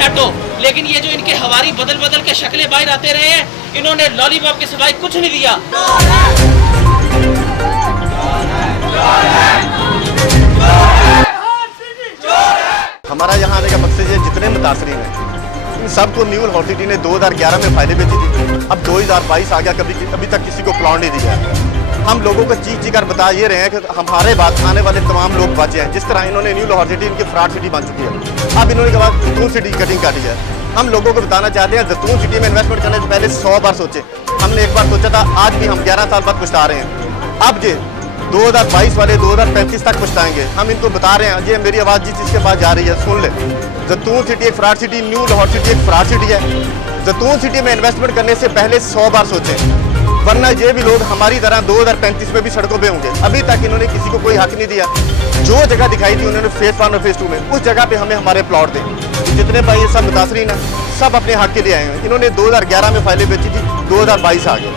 Set हो, लेकिन ये जो इनके हवारी बदल बदल के शक्लें बाहर आते रहे हैं, इन्होंने लॉलीपॉप के सिवाय कुछ नहीं दिया। हमारा यहाँ आने का मकसद है जितने मुतासरीन हैं इन सबको न्यू लाहौर सिटी ने 2011 में फायदे बेची थी। अब 2022 आ गया, अभी तक किसी को प्लान नहीं दिया। हम लोगों को चीख चीख कर बता ये रहे हैं कि हमारे बाद आने वाले तमाम लोग बचे हैं। जिस तरह इन्होंने न्यू लाहौर सिटी इनकी फ्रॉड सिटी बन चुकी है। अब इन्होंने कहा जैतून सिटी कटिंग काटी है। हम लोगों को बताना चाहते हैं जैतून सिटी में इन्वेस्टमेंट करने से पहले 100 बार सोचे। हमने एक बार सोचा था, आज भी हम 11 साल बाद पछता रहे हैं। अब जे 2022 वाले 2035 तक पछताएंगे। हम इनको बता रहे हैं, ये मेरी आवाज़ जिस चीज़ के पास जा रही है सुन ले। जैतून सिटी एक fraud city, new Lahore city एक फ्रॉड सिटी है। जैतून सिटी में इन्वेस्टमेंट करने से पहले 100 बार सोचें, वरना ये भी लोग हमारी तरह 2035 में भी सड़कों पे होंगे। अभी तक इन्होंने किसी को कोई हक नहीं दिया। जो जगह दिखाई थी उन्होंने फेज 1 और फेज 2 में, उस जगह पे हमें हमारे प्लॉट दें। जितने भाई सब मुतासरीन हैं सब अपने हक के लिए आए हैं। इन्होंने 2011 में फाइलें बेची थी, 2022 आ गए।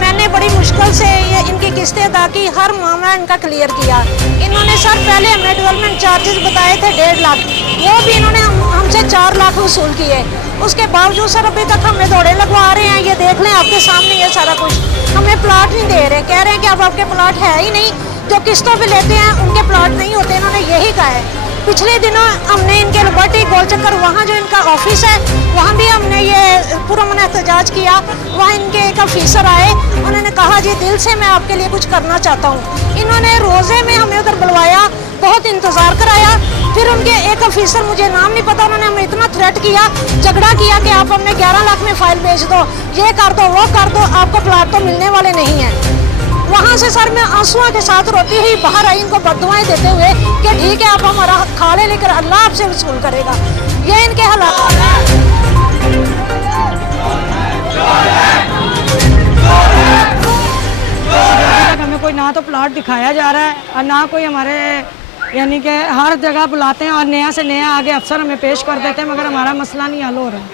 मैंने बड़ी मुश्किल से ये इनकी किस्तें अदा की, हर मामला इनका क्लियर किया। इन्होंने सर पहले हमें डेवलपमेंट चार्जेस बताए थे 1.5 लाख, वो भी इन्होंने हमसे 4 लाख वसूल किए। उसके बावजूद सर अभी तक हमें दौड़े लगवा रहे हैं। ये देख लें आपके सामने ये सारा कुछ। हमें प्लाट नहीं दे रहे, कह रहे हैं कि अब आपके प्लाट है ही नहीं, जो किस्तों पे लेते हैं उनके प्लाट नहीं होते। इन्होंने यही कहा है। पिछले दिनों हमने इनके लिबर्टी गोल चक्कर, वहाँ जो इनका ऑफिस है वहाँ भी हमने ये पुरअमन एहतजाज किया। वहाँ इनके एक ऑफिसर आए, उन्होंने कहा जी दिल से मैं आपके लिए कुछ करना चाहता हूँ। इन्होंने रोज़े में हमें उधर बुलवाया, बहुत इंतज़ार कराया। फिर उनके एक ऑफिसर, मुझे नाम नहीं पता, उन्होंने हमें इतना थ्रेट किया, झगड़ा किया कि आप हमें 11 लाख में फाइल भेज दो, ये कर दो वो कर दो, आपको प्लाट तो मिलने वाले नहीं हैं। वहाँ से सर मैं आंसुओं के साथ रोती हुई बाहर आई, इनको बद्दुआएं देते हुए कि ठीक है आप हमारा खा ले, लेकर अल्लाह आपसे वसूल करेगा। ये इनके हालात। हमें कोई ना तो प्लाट दिखाया जा रहा है और ना कोई हमारे, यानी कि हर जगह बुलाते हैं और नया से नया आगे अफसर हमें पेश कर देते हैं, मगर हमारा मसला नहीं हल हो रहा है।